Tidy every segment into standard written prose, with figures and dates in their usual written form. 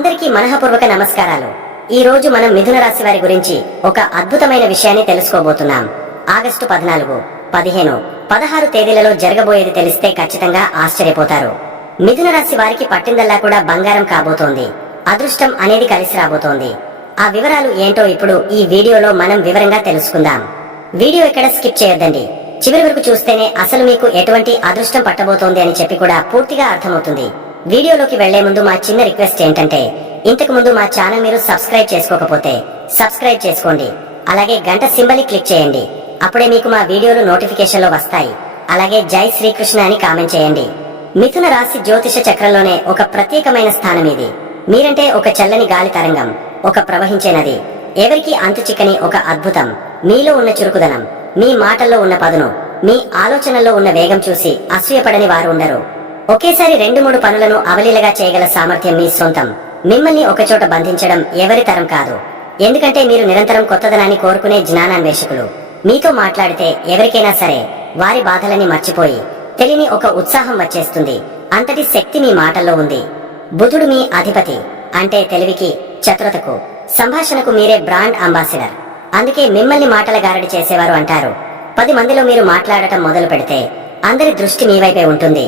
అందరికీ మనఃపూర్వక నమస్కారాలు. ఈ రోజు మనం మిథున రాశి వారి గురించి ఒక అద్భుతమైన విషయాన్ని తెలుసుకోబోతున్నాం. ఆగస్టు 14, 15, 16 తేదీలలో జరగబోయేది తెలిస్తే ఖచ్చితంగా ఆశ్చర్యపోతారు. మిథున రాశి వారికి పట్టిందల్లా కూడా బంగారం కాబోతోంది. అదృష్టం అనేది కలిసి రాబోతోంది. ఆ వివరాలు ఏంటో ఇప్పుడు ఈ వీడియోలో మనం వివరంగా తెలుసుకుందాం. వీడియో ఎక్కడ స్కిప్ చేయొద్దండి. చివరి వరకు చూస్తేనే అసలు మీకు ఎటువంటి అదృష్టం పట్టబోతోంది అని చెప్పి కూడా పూర్తిగా అర్థమవుతుంది. వీడియోలోకి వెళ్లే ముందు మా చిన్న రిక్వెస్ట్ ఏంటంటే, ఇంతకు ముందు మా ఛానల్ మీరు సబ్స్క్రైబ్ చేసుకోకపోతే సబ్స్క్రైబ్ చేసుకోండి. అలాగే గంట సింబల్ క్లిక్ చేయండి. అప్పుడే మీకు మా వీడియోలు నోటిఫికేషన్ లో వస్తాయి. అలాగే జై శ్రీకృష్ణ అని కామెంట్ చేయండి. మిథున రాశి జ్యోతిష చక్రంలోనే ఒక ప్రత్యేకమైన స్థానం ఇది. మీరంటే ఒక చల్లని గాలి తరంగం, ఒక ప్రవహించే నది, ఎవరికి అంతు చిక్కని ఒక అద్భుతం. మీలో ఉన్న చురుకుదనం, మీ మాటల్లో ఉన్న పదును, మీ ఆలోచనల్లో ఉన్న వేగం చూసి అసూయపడని వారు ఉండరు. ఒకేసారి 2-3 పనులను అవలీలగా చేయగల సామర్థ్యం మీ సొంతం. మిమ్మల్ని ఒకచోట బంధించడం ఎవరి తరం కాదు. ఎందుకంటే మీరు నిరంతరం కొత్తదనాన్ని కోరుకునే జ్ఞానాన్వేషకులు. మీతో మాట్లాడితే ఎవరికైనా సరే వారి బాధలని మర్చిపోయి తెలియని ఒక ఉత్సాహం వచ్చేస్తుంది. అంతటి శక్తి మీ మాటల్లో ఉంది. బుధుడు మీ అధిపతి. అంటే తెలివికి, చతురతకు, సంభాషణకు మీరే బ్రాండ్ అంబాసిడర్. అందుకే మిమ్మల్ని మాటల గారడి చేసేవారు అంటారు. 10 మందిలో మీరు మాట్లాడటం మొదలు పెడితే అందరి దృష్టి మీ వైపే ఉంటుంది.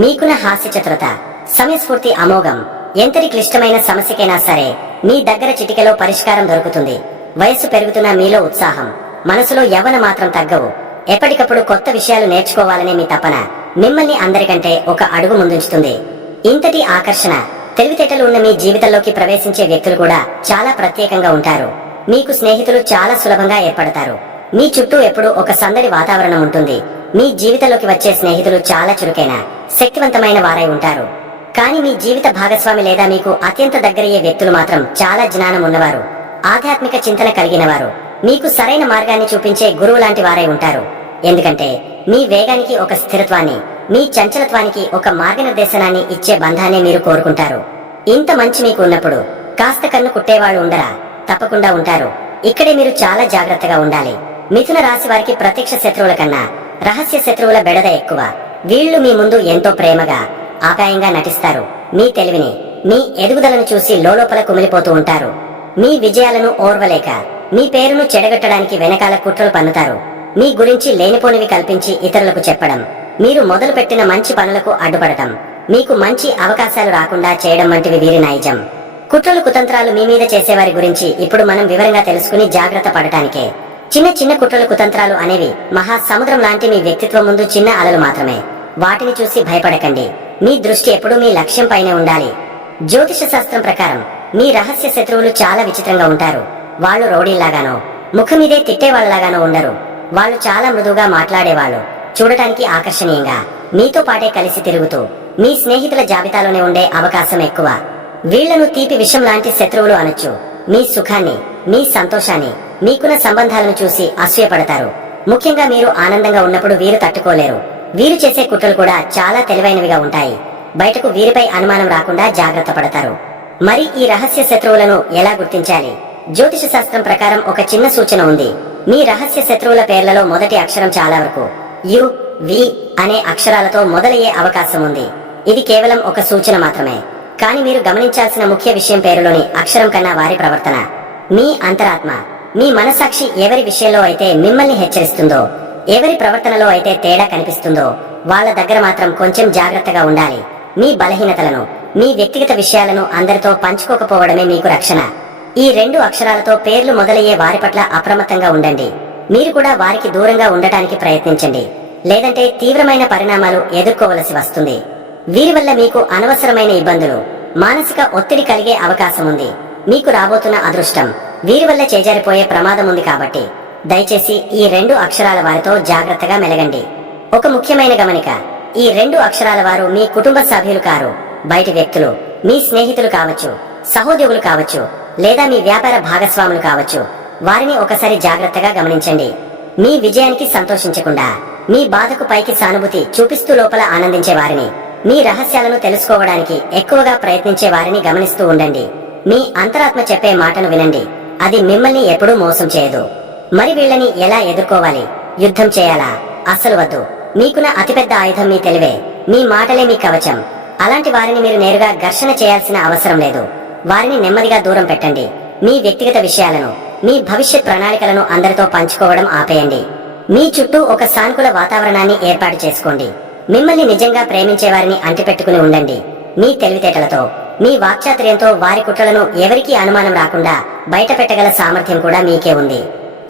మీకున్న హాస్య చతురత, సమయస్ఫూర్తి అమోఘం. ఎంతటి క్లిష్టమైన సమస్యకైనా సరే మీ దగ్గర చిటికెలో పరిష్కారం దొరుకుతుంది. వయస్సు పెరుగుతున్న మీలో ఉత్సాహం, మనసులో యవ్వన మాత్రం తగ్గవు. ఎప్పటికప్పుడు కొత్త విషయాలు నేర్చుకోవాలనే మీ తపన మిమ్మల్ని అందరికంటే ఒక అడుగు ముందుంచుతుంది. ఇంతటి ఆకర్షణ, తెలివితేటలు ఉన్న మీ జీవితంలోకి ప్రవేశించే వ్యక్తులు కూడా చాలా ప్రత్యేకంగా ఉంటారు. మీకు స్నేహితులు చాలా సులభంగా ఏర్పడతారు. మీ చుట్టూ ఎప్పుడూ ఒక సందడి వాతావరణం ఉంటుంది. మీ జీవితంలోకి వచ్చే స్నేహితులు చాలా చురుకైన, శక్తివంతమైన వారై ఉంటారు. కానీ మీ జీవిత భాగస్వామి లేదా మీకు అత్యంత దగ్గరయ్యే వ్యక్తులు మాత్రం చాలా జ్ఞానం ఉన్నవారు, ఆధ్యాత్మిక చింతన కలిగిన వారు, మీకు సరైన మార్గాన్ని చూపించే గురువు లాంటి వారై ఉంటారు. ఎందుకంటే మీ వేగానికి ఒక స్థిరత్వాన్ని, మీ చంచలత్వానికి ఒక మార్గనిర్దేశనాన్ని ఇచ్చే బంధాన్ని మీరు కోరుకుంటారు. ఇంత మంచి మీకు ఉన్నప్పుడు కాస్త కన్ను కుట్టేవాళ్ళు ఉండరా? తప్పకుండా ఉంటారు. ఇక్కడే మీరు చాలా జాగ్రత్తగా ఉండాలి. మిథున రాశి వారికి ప్రత్యక్ష శత్రువుల కన్నా రహస్య శత్రువుల బెడద ఎక్కువ. వీళ్లు మీ ముందు ఎంతో ప్రేమగా, ఆప్యాయంగా నటిస్తారు. మీ తెలివిని, మీ ఎదుగుదలను చూసి లోలోపల కుమిలిపోతూ ఉంటారు. మీ విజయాలను ఓర్వలేక మీ పేరును చెడగొట్టడానికి వెనకాల కుట్రలు పన్నుతారు. మీ గురించి లేనిపోనివి కల్పించి ఇతరులకు చెప్పడం, మీరు మొదలుపెట్టిన మంచి పనులకు అడ్డుపడటం, మీకు మంచి అవకాశాలు రాకుండా చేయడం వంటివి వీరి నైజం. కుట్రలు కుతంత్రాలు మీ మీద చేసేవారి గురించి ఇప్పుడు మనం వివరంగా తెలుసుకుని జాగ్రత్త పడటానికే. చిన్న చిన్న కుట్రలు కుతంత్రాలు అనేవి మహాసముద్రం లాంటి మీ వ్యక్తిత్వం ముందు చిన్న అలలు మాత్రమే. వాటిని చూసి భయపడకండి. మీ దృష్టి ఎప్పుడూ మీ లక్ష్యం పైనే ఉండాలి. జ్యోతిష శాస్త్రం ప్రకారం మీ రహస్య శత్రువులు చాలా విచిత్రంగా ఉంటారు. వాళ్ళు రౌడీల్లాగానో, ముఖం మీదే తిట్టేవాళ్లలాగానో ఉండరు. వాళ్ళు చాలా మృదువుగా మాట్లాడేవాళ్ళు, చూడటానికి ఆకర్షణీయంగా, మీతో పాటే కలిసి తిరుగుతూ మీ స్నేహితుల జాబితాలోనే ఉండే అవకాశం ఎక్కువ. వీళ్లను తీపి విషం లాంటి శత్రువులు అనొచ్చు. మీ సుఖాన్ని, మీ సంతోషాన్ని, మీకున్న సంబంధాలను చూసి అసూయపడతారు. ముఖ్యంగా మీరు ఆనందంగా ఉన్నప్పుడు వీరు తట్టుకోలేరు. వీరు చేసే కుట్రలు కూడా చాలా తెలివైనవిగా ఉంటాయి. బయటకు వీరిపై అనుమానం రాకుండా జాగ్రత్త పడతారు. మరి ఈ రహస్య శత్రువులను ఎలా గుర్తించాలి? జ్యోతిష శాస్త్రం ప్రకారం ఒక చిన్న సూచన ఉంది. మీ రహస్య శత్రువుల పేర్లలో మొదటి అక్షరం చాలా వరకు యు, వి అనే అక్షరాలతో మొదలయ్యే అవకాశం ఉంది. ఇది కేవలం ఒక సూచన మాత్రమే. కానీ మీరు గమనించాల్సిన ముఖ్య విషయం పేరులోని అక్షరం కన్నా వారి ప్రవర్తన. మీ అంతరాత్మ, మీ మనసాక్షి ఎవరి విషయంలో అయితే మిమ్మల్ని హెచ్చరిస్తుందో, ఎవరి ప్రవర్తనలో అయితే తేడా కనిపిస్తుందో వాళ్ళ దగ్గర మాత్రం కొంచెం జాగ్రత్తగా ఉండాలి. మీ బలహీనతలను, మీ వ్యక్తిగత విషయాలను అందరితో పంచుకోకపోవడమే మీకు రక్షణ. ఈ 2 అక్షరాలతో పేర్లు మొదలయ్యే వారి పట్ల అప్రమత్తంగా ఉండండి. మీరు కూడా వారికి దూరంగా ఉండటానికి ప్రయత్నించండి. లేదంటే తీవ్రమైన పరిణామాలు ఎదుర్కోవలసి వస్తుంది. వీరి వల్ల మీకు అనవసరమైన ఇబ్బందులు, మానసిక ఒత్తిడి కలిగే అవకాశం ఉంది. మీకు రాబోతున్న అదృష్టం వీరి వల్ల చేజారిపోయే ప్రమాదం ఉంది. కాబట్టి దయచేసి ఈ 2 అక్షరాల వారితో జాగ్రత్తగా మెలగండి. ఒక ముఖ్యమైన గమనిక, ఈ 2 అక్షరాల వారు మీ కుటుంబ సభ్యులు కారు. బయటి వ్యక్తులు, మీ స్నేహితులు కావచ్చు, సహోద్యోగులు కావచ్చు, లేదా మీ వ్యాపార భాగస్వాములు కావచ్చు. వారిని ఒకసారి జాగ్రత్తగా గమనించండి. మీ విజయానికి సంతోషించకుండా, మీ బాధకు పైకి సానుభూతి చూపిస్తూ లోపల ఆనందించే వారిని, మీ రహస్యాలను తెలుసుకోవడానికి ఎక్కువగా ప్రయత్నించే వారిని గమనిస్తూ ఉండండి. మీ అంతరాత్మ చెప్పే మాటను వినండి. అది మిమ్మల్ని ఎప్పుడూ మోసం చేయదు. మరి వీళ్ళని ఎలా ఎదుర్కోవాలి? యుద్ధం చేయాలా? అస్సలు వద్దు. మీకున్న అతిపెద్ద ఆయుధం మీ తెలివే. మీ మాటలే మీ కవచం. అలాంటి వారిని మీరు నేరుగా ఘర్షణ చేయాల్సిన అవసరం లేదు. వారిని నెమ్మదిగా దూరం పెట్టండి. మీ వ్యక్తిగత విషయాలను, మీ భవిష్యత్ ప్రణాళికలను అందరితో పంచుకోవడం ఆపేయండి. మీ చుట్టూ ఒక సానుకూల వాతావరణాన్ని ఏర్పాటు చేసుకోండి. మిమ్మల్ని నిజంగా ప్రేమించే వారిని అంటిపెట్టుకుని ఉండండి. మీ తెలివితేటలతో, మీ వాక్చాతుర్యంతో వారి కుట్రలను ఎవరికీ అనుమానం రాకుండా బయట పెట్టగల సామర్థ్యం కూడా మీకే ఉంది.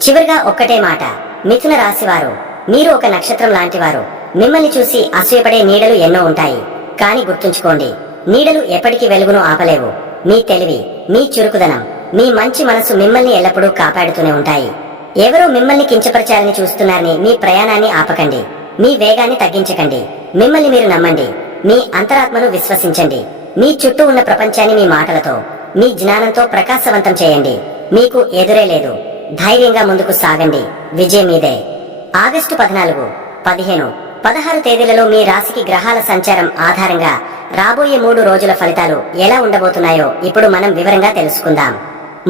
చివరిగా ఒక్కటే మాట, మిథున రాశివారు, మీరు ఒక నక్షత్రం లాంటివారు. మిమ్మల్ని చూసి అసూయపడే నీడలు ఎన్నో ఉంటాయి. కానీ గుర్తుంచుకోండి, నీడలు ఎప్పటికీ వెలుగును ఆపలేవు. మీ తెలివి, మీ చురుకుదనం, మీ మంచి మనసు మిమ్మల్ని ఎల్లప్పుడూ కాపాడుతూనే ఉంటాయి. ఎవరో మిమ్మల్ని కించపరచాలని చూస్తున్నారని మీ ప్రయాణాన్ని ఆపకండి. మీ వేగాన్ని తగ్గించకండి. మిమ్మల్ని మీరు నమ్మండి. మీ అంతరాత్మను విశ్వసించండి. మీ చుట్టూ ఉన్న ప్రపంచాన్ని మీ మాటలతో, మీ జ్ఞానంతో ప్రకాశవంతం చేయండి. మీకు ఎదురే లేదు. ధైర్యంగా ముందుకు సాగండి. విజయం మీదే. ఆగస్టు 14, 15, 16 తేదీలలో మీ రాశికి గ్రహాల సంచారం ఆధారంగా రాబోయే 3 రోజుల ఫలితాలు ఎలా ఉండబోతున్నాయో ఇప్పుడు మనం వివరంగా తెలుసుకుందాం.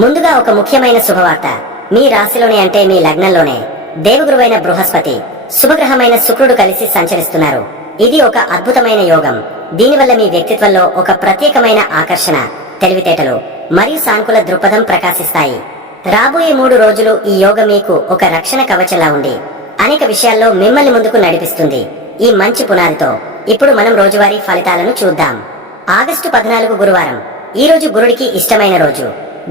ముందుగా ఒక ముఖ్యమైన శుభవార్త. మీ రాశిలోనే, అంటే మీ లగ్నంలోనే దేవగురువైన బృహస్పతి, శుభగ్రహమైన శుక్రుడు కలిసి సంచరిస్తున్నారు. ఇది ఒక అద్భుతమైన యోగం. దీనివల్ల మీ వ్యక్తిత్వంలో ఒక ప్రత్యేకమైన ఆకర్షణ, తెలివితేటలు మరియు సానుకూల దృక్పథం ప్రకాశిస్తాయి. రాబోయే 3 రోజులు ఈ యోగం మీకు ఒక రక్షణ కవచంలా ఉండి అనేక విషయాల్లో మిమ్మల్ని ముందుకు నడిపిస్తుంది. ఈ మంచి పునాదితో ఇప్పుడు మనం రోజువారీ ఫలితాలను చూద్దాం. ఆగస్టు 14 గురువారం. ఈ రోజు గురుడికి ఇష్టమైన రోజు.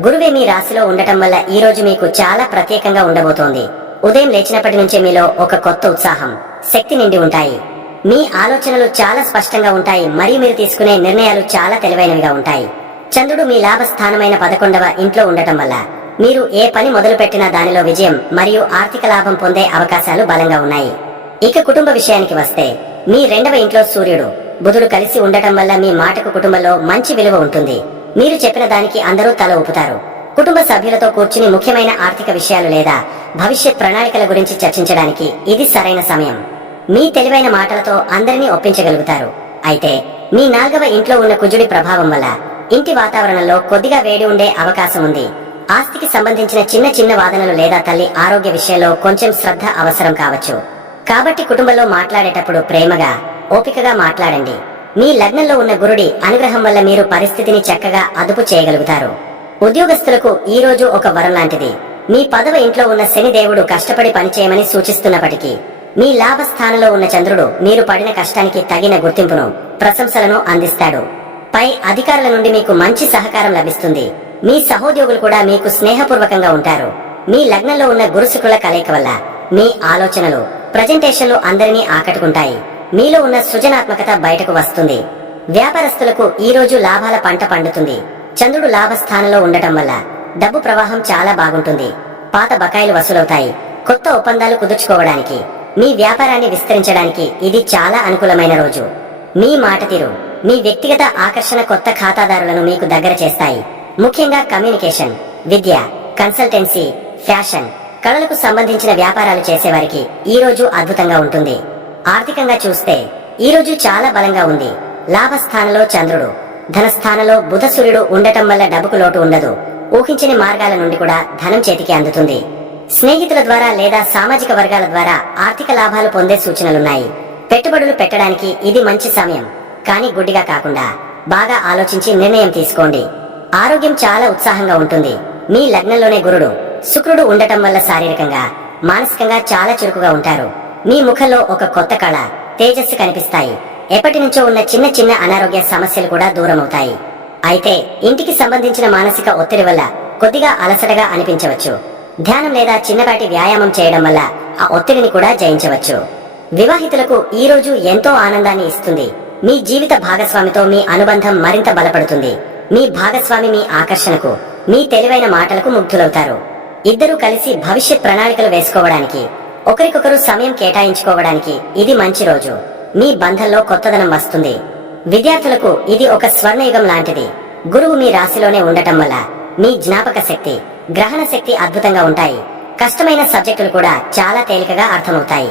గురువే మీ రాశిలో ఉండటం వల్ల ఈ రోజు మీకు చాలా ప్రత్యేకంగా ఉండబోతోంది. ఉదయం లేచినప్పటి నుంచే మీలో ఒక కొత్త ఉత్సాహం, శక్తి నిండి ఉంటాయి. మీ ఆలోచనలు చాలా స్పష్టంగా ఉంటాయి మరియు మీరు తీసుకునే నిర్ణయాలు చాలా తెలివైనవిగా ఉంటాయి. చంద్రుడు మీ లాభస్థానమైన 11వ ఇంట్లో ఉండటం వల్ల మీరు ఏ పని మొదలు పెట్టినా దానిలో విజయం మరియు ఆర్థిక లాభం పొందే అవకాశాలు బలంగా ఉన్నాయి. ఇక కుటుంబ విషయానికి వస్తే, మీ 2వ ఇంట్లో సూర్యుడు, బుధుడు కలిసి ఉండటం వల్ల మీ మాటకు కుటుంబంలో మంచి విలువ ఉంటుంది. మీరు చెప్పిన దానికి అందరూ తల ఊపుతారు. కుటుంబ సభ్యులతో కూర్చుని ముఖ్యమైన ఆర్థిక విషయాలు లేదా భవిష్యత్ ప్రణాళికల గురించి చర్చించడానికి ఇది సరైన సమయం. మీ తెలివైన మాటలతో అందరినీ ఒప్పించగలుగుతారు. అయితే మీ 4వ ఇంట్లో ఉన్న కుజుడి ప్రభావం వల్ల ఇంటి వాతావరణంలో కొద్దిగా వేడి ఉండే అవకాశం ఉంది. ఆస్తికి సంబంధించిన చిన్న చిన్న వాదనలు లేదా తల్లి ఆరోగ్య విషయంలో కొంచెం శ్రద్ధ అవసరం కావచ్చు. కాబట్టి కుటుంబంలో మాట్లాడేటప్పుడు ప్రేమగా, ఓపికగా మాట్లాడండి. మీ లగ్నంలో ఉన్న గురుడి అనుగ్రహం వల్ల మీరు పరిస్థితిని చక్కగా అదుపు చేయగలుగుతారు. ఉద్యోగస్తులకు ఈ రోజు ఒక వరం లాంటిది. మీ 10వ ఇంట్లో ఉన్న శని దేవుడు కష్టపడి పనిచేయమని సూచిస్తున్నప్పటికీ, మీ లాభస్థానంలో ఉన్న చంద్రుడు మీరు పడిన కష్టానికి తగిన గుర్తింపును, ప్రశంసలను అందిస్తాడు. పై అధికారుల నుండి మీకు మంచి సహకారం లభిస్తుంది. మీ సహోద్యోగులు కూడా మీకు స్నేహపూర్వకంగా ఉంటారు. మీ లగ్నంలో ఉన్న గురు శుక్రుల కలయిక వల్ల మీ ఆలోచనలు, ప్రజెంటేషన్లు అందరినీ ఆకట్టుకుంటాయి. మీలో ఉన్న సృజనాత్మకత బయటకు వస్తుంది. వ్యాపారస్తులకు ఈ రోజు లాభాల పంట పండుతుంది. చంద్రుడు లాభస్థానంలో ఉండటం వల్ల డబ్బు ప్రవాహం చాలా బాగుంటుంది. పాత బకాయిలు వసూలవుతాయి. కొత్త ఒప్పందాలు కుదుర్చుకోవడానికి, మీ వ్యాపారాన్ని విస్తరించడానికి ఇది చాలా అనుకూలమైన రోజు. మీ మాట తీరు, మీ వ్యక్తిగత ఆకర్షణ కొత్త ఖాతాదారులను మీకు దగ్గర చేస్తాయి. ముఖ్యంగా కమ్యూనికేషన్, విద్య, కన్సల్టెన్సీ, ఫ్యాషన్, కళలకు సంబంధించిన వ్యాపారాలు చేసేవారికి ఈ రోజు అద్భుతంగా ఉంటుంది. ఆర్థికంగా చూస్తే ఈ రోజు చాలా బలంగా ఉంది. లాభస్థానంలో చంద్రుడు, ధనస్థానంలో బుధ సూర్యుడు ఉండటం వల్ల డబ్బుకు లోటు ఉండదు. ఊహించని మార్గాల నుండి కూడా ధనం చేతికి అందుతుంది. స్నేహితుల ద్వారా లేదా సామాజిక వర్గాల ద్వారా ఆర్థిక లాభాలు పొందే సూచనలున్నాయి. పెట్టుబడులు పెట్టడానికి ఇది మంచి సమయం. కానీ గుడ్డిగా కాకుండా బాగా ఆలోచించి నిర్ణయం తీసుకోండి. ఆరోగ్యం చాలా ఉత్సాహంగా ఉంటుంది. మీ లగ్నంలోనే గురుడు, శుక్రుడు ఉండటం వల్ల శారీరకంగా, మానసికంగా చాలా చురుకుగా ఉంటారు. మీ ముఖంలో ఒక కొత్త కళ, తేజస్సు కనిపిస్తాయి. ఎప్పటి నుంచో ఉన్న చిన్న చిన్న అనారోగ్య సమస్యలు కూడా దూరమవుతాయి. అయితే ఇంటికి సంబంధించిన మానసిక ఒత్తిడి వల్ల కొద్దిగా అలసటగా అనిపించవచ్చు. ధ్యానం లేదా చిన్నపాటి వ్యాయామం చేయడం వల్ల ఆ ఒత్తిడిని కూడా జయించవచ్చు. వివాహితులకు ఈ రోజు ఎంతో ఆనందాన్ని ఇస్తుంది. మీ జీవిత భాగస్వామితో మీ అనుబంధం మరింత బలపడుతుంది. మీ భాగస్వామి మీ ఆకర్షణకు, మీ తెలివైన మాటలకు ముగ్ధులవుతారు. ఇద్దరూ కలిసి భవిష్యత్ ప్రణాళికలు వేసుకోవడానికి, ఒకరికొకరు సమయం కేటాయించుకోవడానికి ఇది మంచి రోజు. మీ బంధంలో కొత్తదనం వస్తుంది. విద్యార్థులకు ఇది ఒక స్వర్ణయుగం లాంటిది. గురువు మీ రాశిలోనే ఉండటం వల్ల మీ జ్ఞాపక శక్తి, గ్రహణ శక్తి అద్భుతంగా ఉంటాయి. కష్టమైన సబ్జెక్టులు కూడా చాలా తేలికగా అర్థమవుతాయి.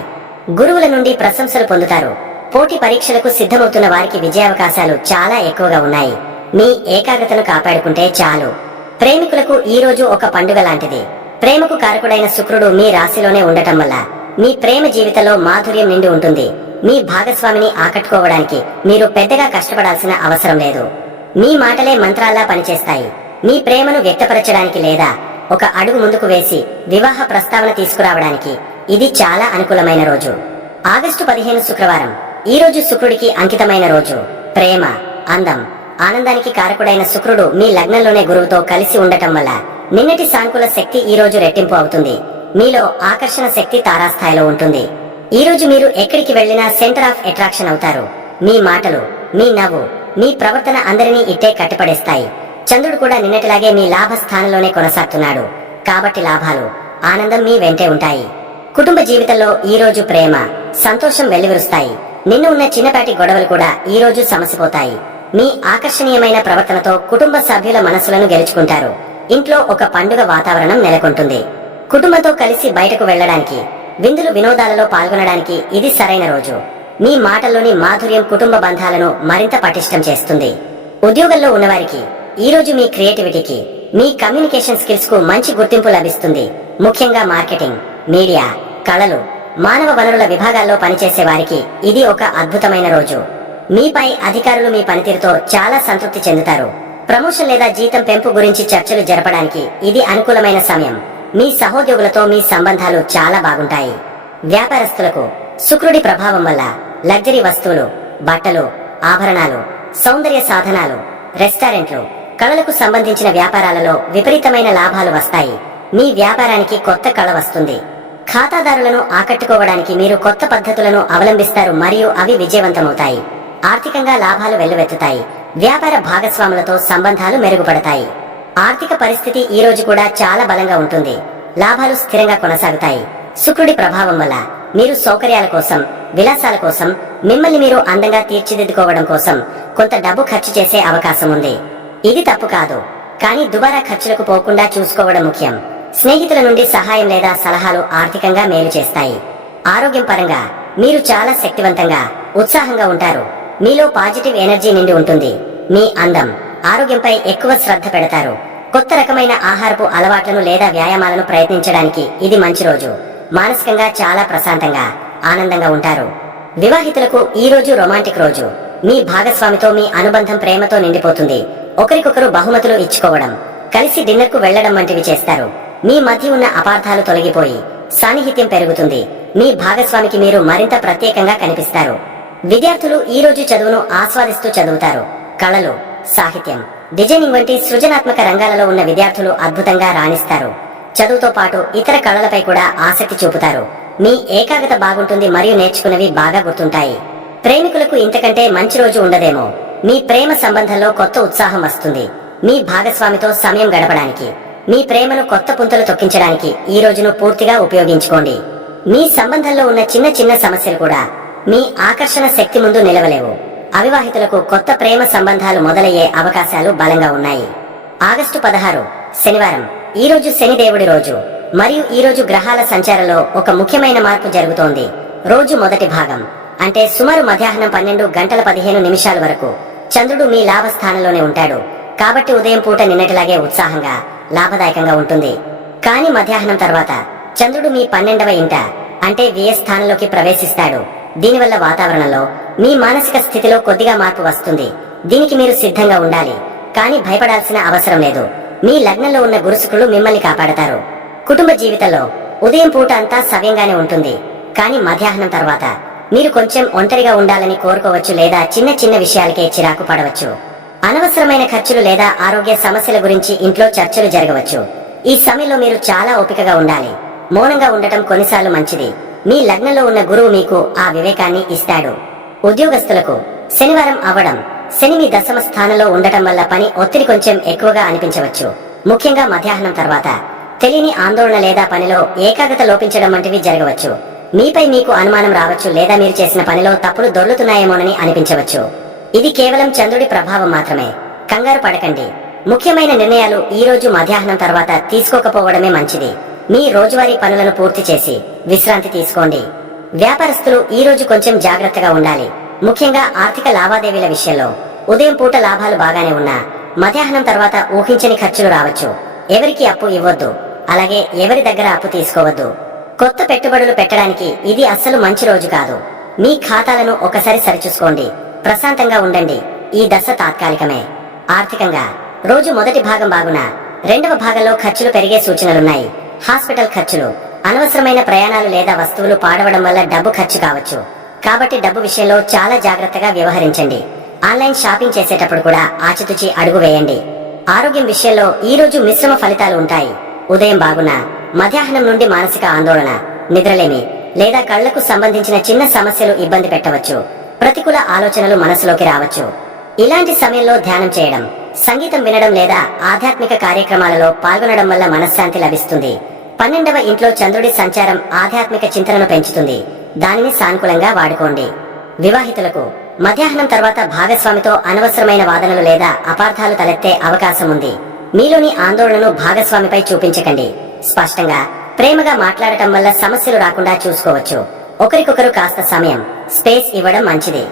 గురువుల నుండి ప్రశంసలు పొందుతారు. పోటీ పరీక్షలకు సిద్ధమవుతున్న వారికి విజయావకాశాలు చాలా ఎక్కువగా ఉన్నాయి. మీ ఏకాగ్రతను కాపాడుకుంటే చాలు. ప్రేమికులకు ఈ రోజు ఒక పండుగ లాంటిది. ప్రేమకు కారకుడైన శుక్రుడు మీ రాశిలోనే ఉండటం వల్ల మీ ప్రేమ జీవితంలో మాధుర్యం నిండి ఉంటుంది. మీ భాగస్వామిని ఆకట్టుకోవడానికి మీరు పెద్దగా కష్టపడాల్సిన అవసరం లేదు. మీ మాటలే మంత్రాల్లా పనిచేస్తాయి. మీ ప్రేమను వ్యక్తపరచడానికి లేదా ఒక అడుగు ముందుకు వేసి వివాహ ప్రస్తావన తీసుకురావడానికి ఇది చాలా అనుకూలమైన రోజు. ఆగస్టు 15 శుక్రవారం. ఈ రోజు శుక్రుడికి అంకితమైన రోజు. ప్రేమ, అందం, ఆనందానికి కారకుడైన శుక్రుడు మీ లగ్నంలోనే గురువుతో కలిసి ఉండటం వల్ల నిన్నటి సానుకూల శక్తి ఈ రోజు రెట్టింపు అవుతుంది. మీలో ఆకర్షణ శక్తి తారాస్థాయిలో ఉంటుంది. ఈ రోజు మీరు ఎక్కడికి వెళ్లినా సెంటర్ ఆఫ్ అట్రాక్షన్ అవుతారు. మీ మాటలు, మీ నవ్వు, మీ ప్రవర్తన అందరినీ ఇట్టే కట్టిపడేస్తాయి. చంద్రుడు కూడా నిన్నటిలాగే మీ లాభ స్థానంలోనే కొనసాగుతున్నాడు. కాబట్టి లాభాలు, ఆనందం మీ వెంటే ఉంటాయి. కుటుంబ జీవితంలో ఈ రోజు ప్రేమ, సంతోషం వెల్లివిరుస్తాయి. నిన్న ఉన్న చిన్నపాటి గొడవలు కూడా ఈ రోజు సమసిపోతాయి. మీ ఆకర్షణీయమైన ప్రవర్తనతో కుటుంబ సభ్యుల మనసులను గెలుచుకుంటారు. ఇంట్లో ఒక పండుగ వాతావరణం నెలకొంటుంది. కుటుంబంతో కలిసి బయటకు వెళ్లడానికి, విందులు వినోదాలలో పాల్గొనడానికి ఇది సరైన రోజు. మీ మాటల్లోని మాధుర్యం కుటుంబ బంధాలను మరింత పటిష్టం చేస్తుంది. ఉద్యోగంలో ఉన్నవారికి ఈ రోజు మీ క్రియేటివిటీకి, మీ కమ్యూనికేషన్ స్కిల్స్ కు మంచి గుర్తింపు లభిస్తుంది. ముఖ్యంగా మార్కెటింగ్, మీడియా, కళలు, మానవ వనరుల విభాగాల్లో పనిచేసే వారికి ఇది ఒక అద్భుతమైన రోజు. మీపై అధికారులు మీ పనితీరుతో చాలా సంతృప్తి చెందుతారు. ప్రమోషన్ లేదా జీతం పెంపు గురించి చర్చలు జరపడానికి ఇది అనుకూలమైన సమయం. మీ సహోద్యోగులతో మీ సంబంధాలు చాలా బాగుంటాయి. వ్యాపారస్తులకు శుక్రుడి ప్రభావం వల్ల లగ్జరీ వస్తువులు, బట్టలు, ఆభరణాలు, సౌందర్య సాధనాలు, రెస్టారెంట్లు, కళలకు సంబంధించిన వ్యాపారాలలో విపరీతమైన లాభాలు వస్తాయి. మీ వ్యాపారానికి కొత్త కళ వస్తుంది. ఖాతాదారులను ఆకట్టుకోవడానికి మీరు కొత్త పద్ధతులను అవలంబిస్తారు మరియు అవి విజయవంతమవుతాయి. ఆర్థికంగా లాభాలు వెల్లువెత్తుతాయి. వ్యాపార భాగస్వాములతో సంబంధాలు మెరుగుపడతాయి. ఆర్థిక పరిస్థితి ఈ రోజు కూడా చాలా బలంగా ఉంటుంది. లాభాలు స్థిరంగా కొనసాగుతాయి. శుక్రుడి ప్రభావం వల్ల మీరు సౌకర్యాల కోసం, విలాసాల కోసం, మిమ్మల్ని మీరు అందంగా తీర్చిదిద్దుకోవడం కోసం కొంత డబ్బు ఖర్చు చేసే అవకాశం ఉంది. ఇది తప్పు కాదు, కానీ దుబారా ఖర్చులకు పోకుండా చూసుకోవడం ముఖ్యం. స్నేహితుల నుండి సహాయం లేదా సలహాలు ఆర్థికంగా మేలు చేస్తాయి. ఆరోగ్యం పరంగా మీరు చాలా శక్తివంతంగా, ఉత్సాహంగా ఉంటారు. మీలో పాజిటివ్ ఎనర్జీ నిండి ఉంటుంది. మీ అందం, ఆరోగ్యంపై ఎక్కువ శ్రద్ధ పెడతారు. కొత్త రకమైన ఆహారపు అలవాట్లను లేదా వ్యాయామాలను ప్రయత్నించడానికి ఇది మంచి రోజు. మానసికంగా చాలా ప్రశాంతంగా, ఆనందంగా ఉంటారు. వివాహితులకు ఈ రోజు రొమాంటిక్ రోజు. మీ భాగస్వామితో మీ అనుబంధం ప్రేమతో నిండిపోతుంది. ఒకరికొకరు బహుమతులు ఇచ్చుకోవడం, కలిసి డిన్నర్ కు వెళ్లడం వంటివి చేస్తారు. మీ మధ్య ఉన్న అపార్థాలు తొలగిపోయి సాన్నిహిత్యం పెరుగుతుంది. మీ భాగస్వామికి మీరు మరింత ప్రత్యేకంగా కనిపిస్తారు. విద్యార్థులు ఈ రోజు చదువును ఆస్వాదిస్తూ చదువుతారు. కళలు, సాహిత్యం, డిజైనింగ్ వంటి సృజనాత్మక రంగాలలో ఉన్న విద్యార్థులు అద్భుతంగా రాణిస్తారు. చదువుతో పాటు ఇతర కళలపై కూడా ఆసక్తి చూపుతారు. మీ ఏకాగ్రత బాగుంటుంది మరియు నేర్చుకున్నవి బాగా గుర్తుంటాయి. ప్రేమికులకు ఇంతకంటే మంచి రోజు ఉండదేమో. మీ ప్రేమ సంబంధంలో కొత్త ఉత్సాహం వస్తుంది. మీ భాగస్వామితో సమయం గడపడానికి, మీ ప్రేమను కొత్త పుంతలు తొక్కించడానికి ఈ రోజును పూర్తిగా ఉపయోగించుకోండి. మీ సంబంధంలో ఉన్న చిన్న చిన్న సమస్యలు కూడా మీ ఆకర్షణ శక్తి ముందు నిలవలేవు. అవివాహితులకు కొత్త ప్రేమ సంబంధాలు మొదలయ్యే అవకాశాలు బలంగా ఉన్నాయి. ఆగస్టు 16 శనివారం. ఈ రోజు శనిదేవుడి రోజు మరియు ఈ రోజు గ్రహాల సంచారంలో ఒక ముఖ్యమైన మార్పు జరుగుతోంది. రోజు మొదటి భాగం అంటే సుమారు మధ్యాహ్నం 12:15 వరకు చంద్రుడు మీ లాభ స్థానంలోనే ఉంటాడు. కాబట్టి ఉదయం పూట నిన్నటిలాగే ఉత్సాహంగా, లాభదాయకంగా ఉంటుంది. కానీ మధ్యాహ్నం తర్వాత చంద్రుడు మీ 12వ ఇంట అంటే వ్యయ స్థానంలోకి ప్రవేశిస్తాడు. దీనివల్ల వాతావరణంలో, మీ మానసిక స్థితిలో కొద్దిగా మార్పు వస్తుంది. దీనికి మీరు సిద్ధంగా ఉండాలి, కానీ భయపడాల్సిన అవసరం లేదు. మీ లగ్నంలో ఉన్న గురుశుక్రులు మిమ్మల్ని కాపాడతారు. కుటుంబ జీవితంలో ఉదయం పూట అంతా సవ్యంగానే ఉంటుంది. కానీ మధ్యాహ్నం తర్వాత మీరు కొంచెం ఒంటరిగా ఉండాలని కోరుకోవచ్చు లేదా చిన్న చిన్న విషయాలకే చిరాకు పడవచ్చు. అనవసరమైన ఖర్చులు లేదా ఆరోగ్య సమస్యల గురించి ఇంట్లో చర్చలు జరగవచ్చు. ఈ సమయంలో మీరు చాలా ఓపికగా ఉండాలి. మౌనంగా ఉండటం కొన్నిసార్లు మంచిది. మీ లగ్నంలో ఉన్న గురువు మీకు ఆ వివేకాన్ని ఇస్తాడు. ఉద్యోగస్తులకు శనివారం అవ్వడం, శని మీ దశమ స్థానంలో ఉండటం వల్ల పని ఒత్తిడి కొంచెం ఎక్కువగా అనిపించవచ్చు. ముఖ్యంగా మధ్యాహ్నం తర్వాత తెలియని ఆందోళన లేదా పనిలో ఏకాగ్రత లోపించడం వంటివి జరగవచ్చు. మీపై మీకు అనుమానం రావచ్చు లేదా మీరు చేసిన పనిలో తప్పులు దొర్లుతున్నాయేమోనని అనిపించవచ్చు. ఇది కేవలం చంద్రుడి ప్రభావం మాత్రమే. కంగారు పడకండి. ముఖ్యమైన నిర్ణయాలు ఈ రోజు మధ్యాహ్నం తర్వాత తీసుకోకపోవడమే మంచిది. మీ రోజువారీ పనులను పూర్తి చేసి విశ్రాంతి తీసుకోండి. వ్యాపారస్తులు ఈ రోజు కొంచెం జాగ్రత్తగా ఉండాలి. ముఖ్యంగా ఆర్థిక లావాదేవీల విషయంలో. ఉదయం పూట లాభాలు బాగానే ఉన్నా మధ్యాహ్నం తర్వాత ఊహించని ఖర్చులు రావచ్చు. ఎవరికి అప్పు ఇవ్వొద్దు, అలాగే ఎవరి దగ్గర అప్పు తీసుకోవద్దు. కొత్త పెట్టుబడులు పెట్టడానికి ఇది అస్సలు మంచి రోజు కాదు. మీ ఖాతాలను ఒకసారి సరిచూసుకోండి. ప్రశాంతంగా ఉండండి. ఈ దశ తాత్కాలికమే. ఆర్థికంగా రోజు మొదటి భాగం బాగున్నా రెండవ భాగంలో ఖర్చులు పెరిగే సూచనలున్నాయి. హాస్పిటల్ ఖర్చులు, అనవసరమైన ప్రయాణాలు లేదా వస్తువులు పాడవడం వల్ల డబ్బు ఖర్చు కావచ్చు. కాబట్టి డబ్బు విషయంలో చాలా జాగ్రత్తగా వ్యవహరించండి. ఆన్లైన్ షాపింగ్ చేసేటప్పుడు కూడా ఆచితూచి అడుగు వేయండి. ఆరోగ్యం విషయంలో ఈ రోజు మిశ్రమ ఫలితాలు ఉంటాయి. ఉదయం బాగున్నా మధ్యాహ్నం నుండి మానసిక ఆందోళన, నిద్రలేమి లేదా కళ్లకు సంబంధించిన చిన్న సమస్యలు ఇబ్బంది పెట్టవచ్చు. ప్రతికూల ఆలోచనలు మనసులోకి రావచ్చు. ఇలాంటి సమయంలో ధ్యానం చేయడం, సంగీతం వినడం లేదా ఆధ్యాత్మిక కార్యక్రమాలలో పాల్గొనడం వల్ల మనశ్శాంతి లభిస్తుంది. 12వ ఇంట్లో చంద్రుడి సంచారం ఆధ్యాత్మిక చింతనను పెంచుతుంది. దానిని సానుకూలంగా వాడుకోండి. వివాహితులకు మధ్యాహ్నం తర్వాత భాగస్వామితో అనవసరమైన వాదనలు లేదా అపార్థాలు తలెత్తే అవకాశం ఉంది. మీలోని ఆందోళనను భాగస్వామిపై చూపించకండి. స్పష్టంగా, ప్రేమగా మాట్లాడటం వల్ల సమస్యలు రాకుండా చూసుకోవచ్చు. ఒకరికొకరు కాస్త సమయం, స్పేస్ ఇవ్వడం మంచిది.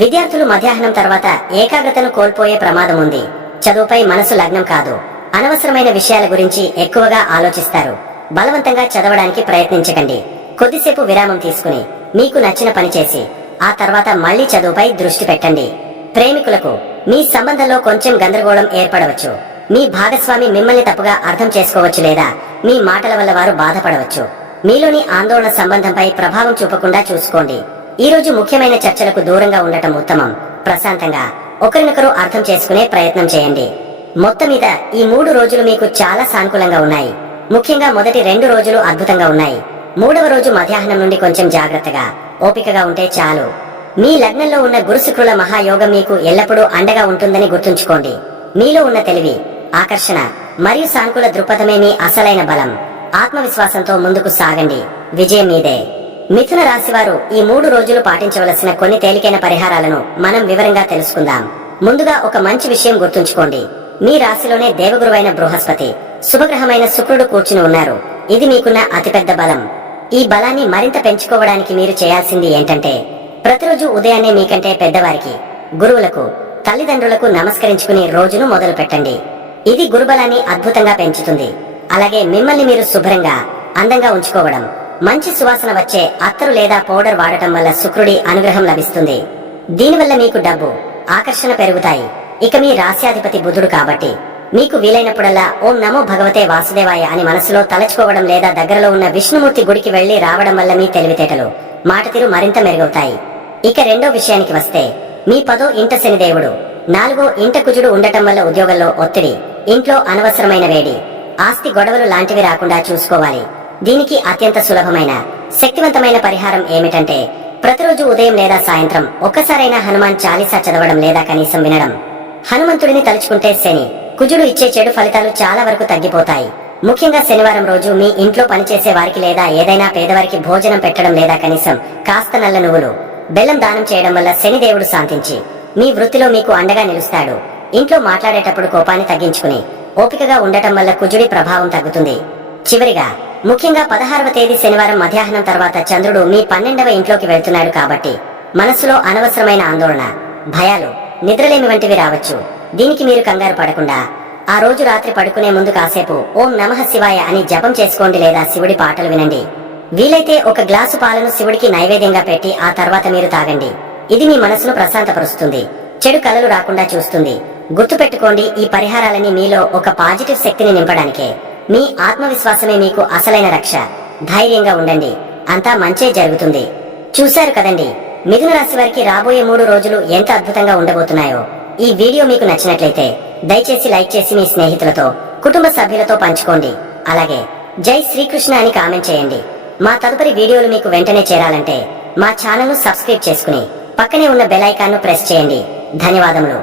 విద్యార్థులు మధ్యాహ్నం తర్వాత ఏకాగ్రతను కోల్పోయే ప్రమాదం ఉంది. చదువుపై మనసు లగ్నం కాదు. అనవసరమైన విషయాల గురించి ఎక్కువగా ఆలోచిస్తారు. బలవంతంగా చదవడానికి ప్రయత్నించకండి. కొద్దిసేపు విరామం తీసుకుని మీకు నచ్చిన పని చేసి ఆ తర్వాత మళ్లీ చదువుపై దృష్టి పెట్టండి. ప్రేమికులకు మీ సంబంధంలో కొంచెం గందరగోళం ఏర్పడవచ్చు. మీ భాగస్వామి మిమ్మల్ని తప్పుగా అర్థం చేసుకోవచ్చు లేదా మీ మాటల వల్ల వారు బాధపడవచ్చు. మీలోని ఆందోళన సంబంధంపై ప్రభావం చూపకుండా చూసుకోండి. ఈ రోజు ముఖ్యమైన చర్చలకు దూరంగా ఉండటం ఉత్తమం. ప్రశాంతంగా ఒకరినొకరు అర్థం చేసుకునే ప్రయత్నం చేయండి. మొత్తం మీద ఈ 3 రోజులు మీకు చాలా సానుకూలంగా ఉన్నాయి. ముఖ్యంగా మొదటి 2 రోజులు అద్భుతంగా ఉన్నాయి. 3వ రోజు మధ్యాహ్నం నుండి కొంచెం జాగ్రత్తగా, ఓపికగా ఉంటే చాలు. మీ లగ్నంలో ఉన్న గురుశుక్రుల మహాయోగం మీకు ఎల్లప్పుడూ అండగా ఉంటుందని గుర్తుంచుకోండి. మీలో ఉన్న తెలివి, ఆకర్షణ మరియు సానుకూల దృక్పథమే మీ అసలైన బలం. ఆత్మవిశ్వాసంతో ముందుకు సాగండి. విజయం మీదే. మిథున రాశివారు ఈ 3 రోజులు పాటించవలసిన కొన్ని తేలికైన పరిహారాలను మనం వివరంగా తెలుసుకుందాం. ముందుగా ఒక మంచి విషయం గుర్తుంచుకోండి. మీ రాశిలోనే దేవగురువైన బృహస్పతి, శుభగ్రహమైన శుక్రుడు కూర్చుని ఉన్నారు. ఇది మీకున్న అతిపెద్ద బలం. ఈ బలాన్ని మరింత పెంచుకోవడానికి మీరు చేయాల్సింది ఏంటంటే, ప్రతిరోజు ఉదయాన్నే మీకంటే పెద్దవారికి, గురువులకు, తల్లిదండ్రులకు నమస్కరించుకుని రోజును మొదలు పెట్టండి. ఇది గురుబలాన్ని అద్భుతంగా పెంచుతుంది. అలాగే మిమ్మల్ని మీరు శుభ్రంగా, అందంగా ఉంచుకోవడం, మంచి సువాసన వచ్చే అత్తరు లేదా పౌడర్ వాడటం వల్ల శుక్రుడి అనుగ్రహం లభిస్తుంది. దీనివల్ల మీకు డబ్బు, ఆకర్షణ పెరుగుతాయి. ఇక మీ రాశ్యాధిపతి బుధుడు కాబట్టి మీకు వీలైనప్పుడల్లా ఓం నమో భగవతే వాసుదేవాయ అని మనసులో తలచుకోవడం లేదా దగ్గరలో ఉన్న విష్ణుమూర్తి గుడికి వెళ్లి రావడం వల్ల మీ తెలివితేటలు, మాటతీరు మరింత మెరుగవుతాయి. ఇక రెండో విషయానికి వస్తే, మీ 10వ ఇంట శనిదేవుడు, 4వ ఇంట కుజుడు ఉండటం వల్ల ఉద్యోగంలో ఒత్తిడి, ఇంట్లో అనవసరమైన వేడి, ఆస్తి గొడవలు లాంటివి రాకుండా చూసుకోవాలి. దీనికి అత్యంత సులభమైన, శక్తివంతమైన పరిహారం ఏమిటంటే, ప్రతిరోజు ఉదయం లేదా సాయంత్రం ఒక్కసారైనా హనుమాన్ చాలీసా చదవడం లేదా కనీసం వినడం. హనుమంతుడిని తలుచుకుంటే శని, కుజుడు ఇచ్చే చెడు ఫలితాలు చాలా వరకు తగ్గిపోతాయి. ముఖ్యంగా శనివారం రోజు మీ ఇంట్లో పనిచేసే వారికి లేదా ఏదైనా పేదవారికి భోజనం పెట్టడం లేదా కనీసం కాస్త నల్ల నువ్వులు, బెల్లం దానం చేయడం వల్ల శనిదేవుడు శాంతించి మీ వృత్తిలో మీకు అండగా నిలుస్తాడు. ఇంట్లో మాట్లాడేటప్పుడు కోపాన్ని తగ్గించుకుని ఓపికగా ఉండటం వల్ల కుజుడి ప్రభావం తగ్గుతుంది. చివరిగా, ముఖ్యంగా 16వ తేదీ శనివారం మధ్యాహ్నం తర్వాత చంద్రుడు మీ 12వ ఇంట్లోకి వెళ్తున్నాడు కాబట్టి మనస్సులో అనవసరమైన ఆందోళన, భయాలు, నిద్రలేమి వంటివి రావచ్చు. దీనికి మీరు కంగారు పడకుండా ఆ రోజు రాత్రి పడుకునే ముందు కాసేపు ఓం నమః శివాయ అని జపం చేసుకోండి లేదా శివుడి పాటలు వినండి. వీలైతే ఒక గ్లాసు పాలను శివుడికి నైవేద్యంగా పెట్టి ఆ తర్వాత మీరు తాగండి. ఇది మీ మనసును ప్రశాంతపరుస్తుంది, చెడు కలలు రాకుండా చూస్తుంది. గుర్తుపెట్టుకోండి, ఈ పరిహారాలన్నీ మీలో ఒక పాజిటివ్ శక్తిని నింపడానికే. మీ ఆత్మవిశ్వాసమే మీకు అసలైన రక్ష. ధైర్యంగా ఉండండి, అంతా మంచే జరుగుతుంది. చూశారు కదండి, మిథున రాశి వారికి రాబోయే 3 రోజులు ఎంత అద్భుతంగా ఉండబోతున్నాయో. ఈ వీడియో మీకు నచ్చినట్లయితే దయచేసి లైక్ చేసి మీ స్నేహితులతో, కుటుంబ సభ్యులతో పంచుకోండి. అలాగే జై శ్రీకృష్ణ అని కామెంట్ చేయండి. మా తదుపరి వీడియోలు మీకు వెంటనే చేరాలంటే మా ఛానల్ ను సబ్స్క్రైబ్ చేసుకుని పక్కనే ఉన్న బెల్ ఐకాన్ ను ప్రెస్ చేయండి. ధన్యవాదములు.